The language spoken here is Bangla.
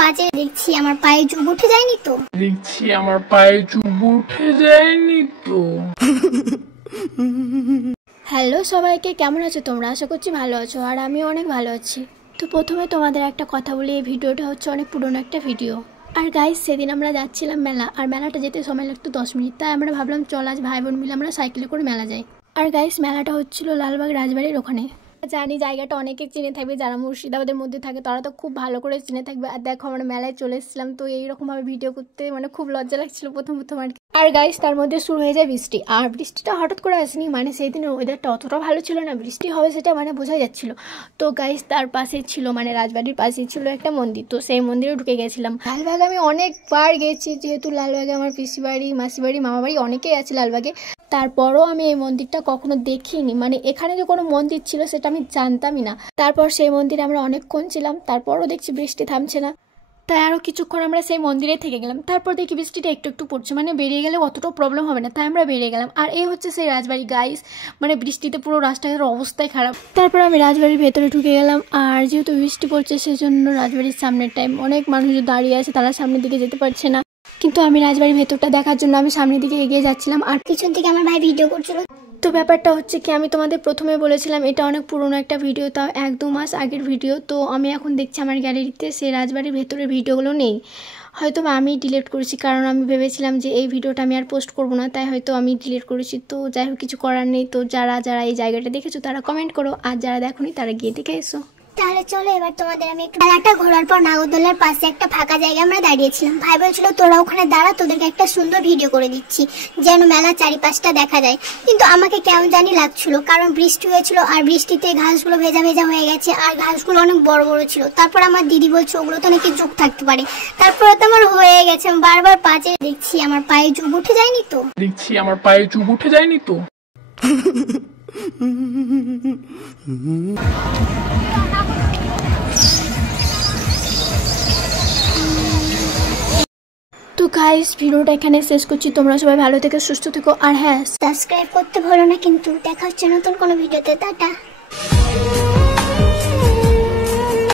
পাজে দেখছি আমার পায়ে চুব উঠে যায়নি তো হ্যালো সবাইকে, কেমন আছো তোমরা? আশা করছি ভালো আছো, আর আমিও অনেক ভালো আছি। তো প্রথমে তোমাদের একটা কথা বলি, এই ভিডিওটা হচ্ছে অনেক পুরনো একটা ভিডিও। আর গাইস, সেদিন আমরা যাচ্ছিলাম মেলা, আর মেলাটা যেতে সময় লাগতো 10 মিনিট। তাই আমরা ভাবলাম চল আজ ভাই বোন মিলে আমরা সাইকেলে করে মেলা যাই। আর গাইস, মেলাটা হচ্ছিল লালবাগ রাজবাড়ির ওখানে। জানি জায়গাটা অনেকে চিনে থাকবে, যারা মুর্শিদাবাদের মধ্যে থাকে তারা তো খুব ভালো করে চিনে থাকবে। আর দেখো, আমরা মেলায় চলে এসেছিলাম, তো এইরকমভাবে ভিডিও করতে খুব লজ্জা লাগছিল প্রথম আর গাইস, তার মধ্যে শুরু হয়ে যায় বৃষ্টি। আর বৃষ্টিটা হঠাৎ করে আসেনি, সেই দিনের ওয়েদারটা অতটা ভালো ছিল না, বৃষ্টি হবে সেটা বোঝাই যাচ্ছিল। তো গাইস, তার পাশে ছিল রাজবাড়ির পাশে ছিল একটা মন্দির, তো সেই মন্দিরে ঢুকে গেছিলাম। লালবাগ আমি অনেকবার গেছি, যেহেতু লালবাগে আমার পিসি বাড়ি, মাসি বাড়ি, মামা বাড়ি অনেকেই আছে লালবাগে। তারপরও আমি এই মন্দিরটা কখনো দেখিনি, এখানে যে কোনো মন্দির ছিল সেটা আমি জানতামই না। তারপর সেই মন্দিরে আমরা অনেকক্ষণ ছিলাম, তারপরও দেখছি বৃষ্টি থামছে না। তাই আরও কিছুক্ষণ আমরা সেই মন্দিরে থেকে গেলাম। তারপর দেখি বৃষ্টিটা একটু একটু পড়ছে, বেরিয়ে গেলে অতটাও প্রবলেম হবে না, তাই আমরা বেরিয়ে গেলাম। আর এই হচ্ছে সেই রাজবাড়ি গাইস, বৃষ্টিতে পুরো রাস্তাঘাটের অবস্থাই খারাপ। তারপর আমি রাজবাড়ির ভেতরে ঢুকে গেলাম। আর যেহেতু বৃষ্টি পড়ছে সেই জন্য রাজবাড়ির সামনের টাইম অনেক মানুষ দাঁড়িয়ে আছে, তারা সামনের দিকে যেতে পারছে না। কিন্তু আমি রাজবাড়ির ভেতরটা দেখার জন্য আমি সামনের দিকে এগিয়ে যাচ্ছিলাম, আর পিছন থেকে আমার ভাই ভিডিও করছিল। তো ব্যাপারটা হচ্ছে কি, আমি তোমাদের প্রথমে বলেছিলাম এটা অনেক পুরনো একটা ভিডিও, তাও 1-2 মাস আগের ভিডিও। তো আমি এখন দেখছি আমার গ্যালারিতে সেই রাজবাড়ির ভেতরের ভিডিওগুলো নেই। হয়তো আমি ডিলিট করেছি, কারণ আমি ভেবেছিলাম যে এই ভিডিওটা আমি আর পোস্ট করবো না, তাই হয়তো আমি ডিলিট করেছি। তো যাই হোক, কিছু করার নেই। তো যারা যারা এই জায়গাটা দেখেছো তারা কমেন্ট করো, আর যারা দেখোনি তারা গিয়ে দেখে এসো। তাহলে চলো এবার তোমাদের আমি একটু মেলাটা ঘোরার পর নাগরদোলার পাশে একটা ফাঁকা জায়গায় আমরা দাঁড়িয়েছিলাম। ভাই বলছিল তোরা ওখানে দাঁড়া, তোদেরকে একটা সুন্দর ভিডিও করে দিচ্ছি যেন মেলার চারিপাশটা দেখা যায়। কিন্তু আমাকে কেমন জানি লাগছিল, কারণ বৃষ্টি হয়েছিল আর বৃষ্টিতে ঘাসগুলো ভেজা ভেজা হয়ে গেছে, আর ঘাসগুলো অনেক বড় বড় ছিল। তারপর আমার দিদি বলছে ওগুলো তো নাকি জোক থাকতে পারে। তারপরে তো আমার হয়ে গেছে, বারবার পাজে দেখছি আমার পায়ে চুব উঠে যায়নি তো তো গাইস, ভিডিওটা এখানে শেষ করছি। তোমরা সবাই ভালো থেকো, সুস্থ থেকো, আর হ্যাঁ, সাবস্ক্রাইব করতে ভুলো না কিন্তু। দেখা হচ্ছে নতুন কোনো ভিডিওতে। টাটা।